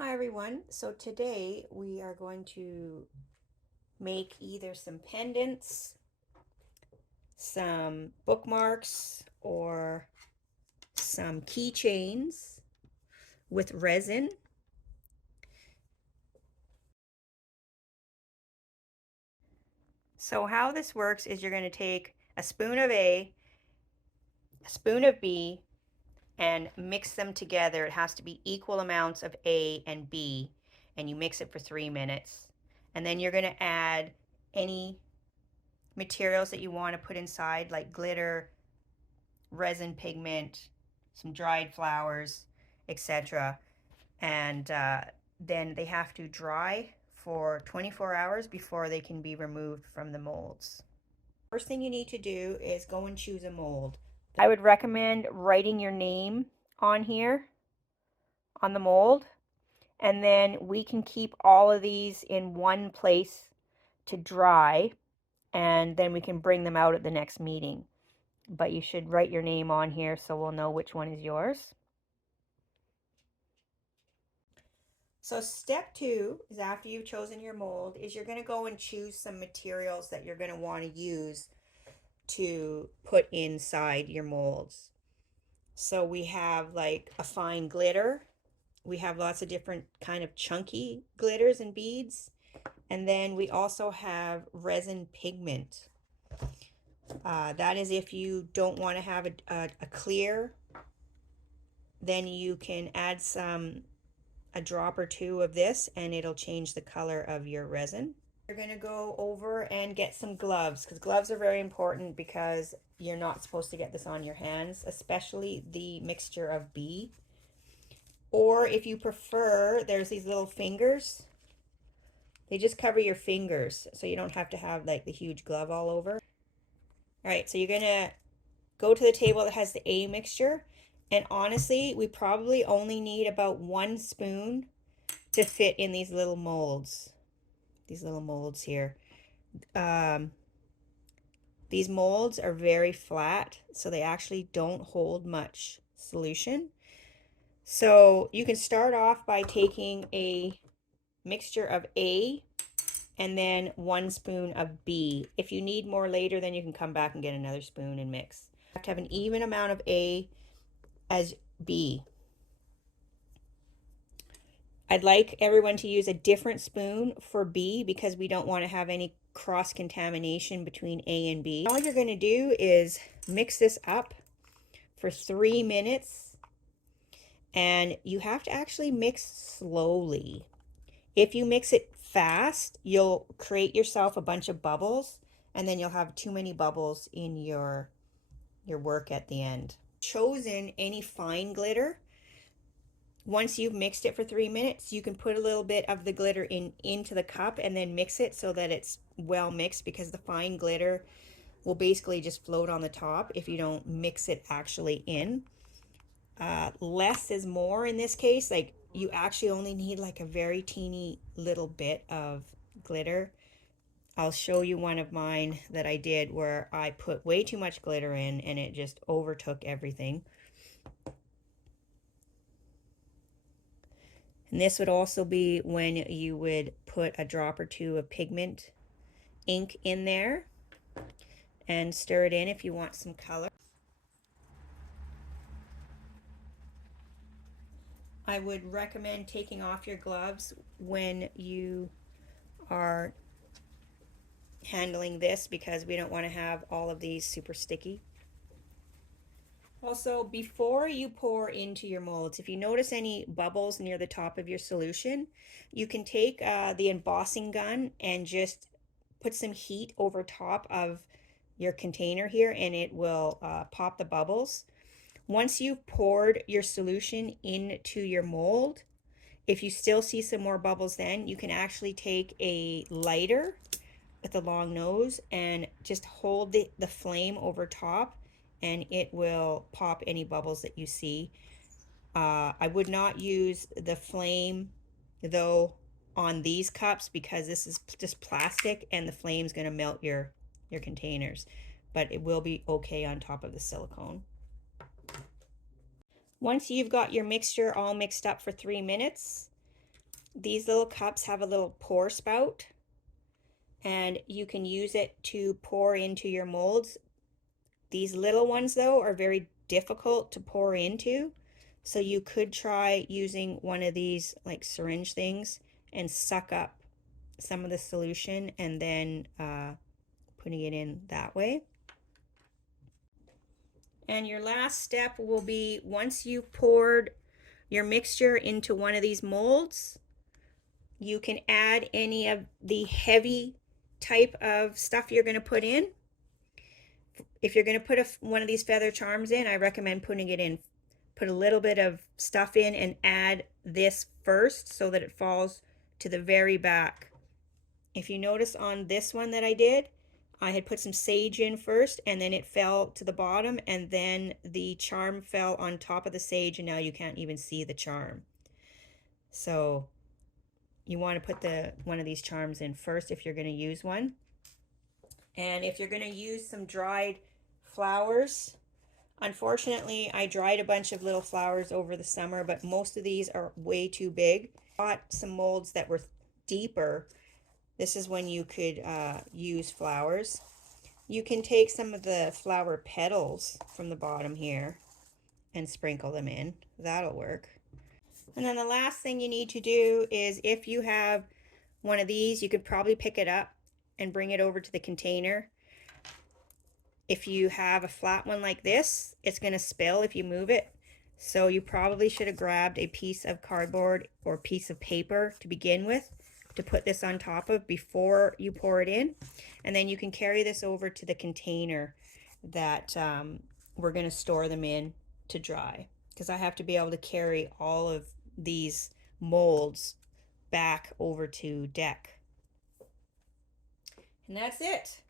Hi everyone. So today we are going to make either some pendants, some bookmarks, or some keychains with resin. So how this works is you're going to take a spoon of A, a spoon of B, and mix them together. It has to be equal amounts of A and B, and you mix it for 3 minutes. And then you're going to add any materials that you want to put inside, like glitter, resin pigment, some dried flowers, etc. And then they have to dry for 24 hours before they can be removed from the molds. First thing you need to do is go and choose a mold. I would recommend writing your name on here, on the mold, and then we can keep all of these in one place to dry, and then we can bring them out at the next meeting. But you should write your name on here so we'll know which one is yours. So step 2 is, after you've chosen your mold, is you're going to go and choose some materials that you're going to want to use to put inside your molds. So we have like a fine glitter. We have lots of different kind of chunky glitters and beads. And then we also have resin pigment. That is if you don't want to have a clear, then you can add a drop or two of this and it'll change the color of your resin. You're going to go over and get some gloves, because gloves are very important, because you're not supposed to get this on your hands, especially the mixture of B. Or if you prefer, there's these little fingers. They just cover your fingers so you don't have to have like the huge glove all over. All right, so you're going to go to the table that has the A mixture. And honestly, we probably only need about 1 spoon to fit in these little molds. These little molds here. These molds are very flat, so they actually don't hold much solution. So you can start off by taking a mixture of A and then 1 spoon of B. If you need more later, then you can come back and get another spoon and mix. You have to have an even amount of A as B. I'd like everyone to use a different spoon for B, because we don't want to have any cross contamination between A and B. All you're going to do is mix this up for 3 minutes, and you have to actually mix slowly. If you mix it fast, you'll create yourself a bunch of bubbles, and then you'll have too many bubbles in your work at the end. Chosen any fine glitter. Once you've mixed it for 3 minutes, you can put a little bit of the glitter into the cup and then mix it so that it's well mixed, because the fine glitter will basically just float on the top if you don't mix it actually in. Less is more in this case. Like, you actually only need like a very teeny little bit of glitter. I'll show you one of mine that I did where I put way too much glitter in and it just overtook everything. And this would also be when you would put a drop or two of pigment ink in there and stir it in if you want some color. I would recommend taking off your gloves when you are handling this, because we don't want to have all of these super sticky. Also, before you pour into your molds, if you notice any bubbles near the top of your solution, you can take the embossing gun and just put some heat over top of your container here, and it will pop the bubbles. Once you've poured your solution into your mold, if you still see some more bubbles, then you can actually take a lighter with a long nose and just hold the flame over top, and it will pop any bubbles that you see. I would not use the flame though on these cups, because this is just plastic and the flame's going to melt your containers, but it will be okay on top of the silicone. Once you've got your mixture all mixed up for 3 minutes, these little cups have a little pour spout, and you can use it to pour into your molds. These little ones, though, are very difficult to pour into, so you could try using one of these like syringe things and suck up some of the solution and then putting it in that way. And your last step will be, once you've poured your mixture into one of these molds, you can add any of the heavy type of stuff you're going to put in. If you're going to put one of these feather charms in, I recommend putting it in. Put a little bit of stuff in and add this first so that it falls to the very back. If you notice on this one that I did, I had put some sage in first and then it fell to the bottom, and then the charm fell on top of the sage, and now you can't even see the charm. So you want to put one of these charms in first if you're going to use one. And if you're going to use some dried flowers, unfortunately I dried a bunch of little flowers over the summer, but most of these are way too big. I bought some molds that were deeper. This is when you could use flowers. You can take some of the flower petals from the bottom here and sprinkle them in. That'll work. And then the last thing you need to do is, if you have one of these, you could probably pick it up and bring it over to the container. If you have a flat one like this, it's going to spill if you move it. So you probably should have grabbed a piece of cardboard or piece of paper to begin with, to put this on top of before you pour it in. And then you can carry this over to the container that we're going to store them in to dry, because I have to be able to carry all of these molds back over to deck. And that's it.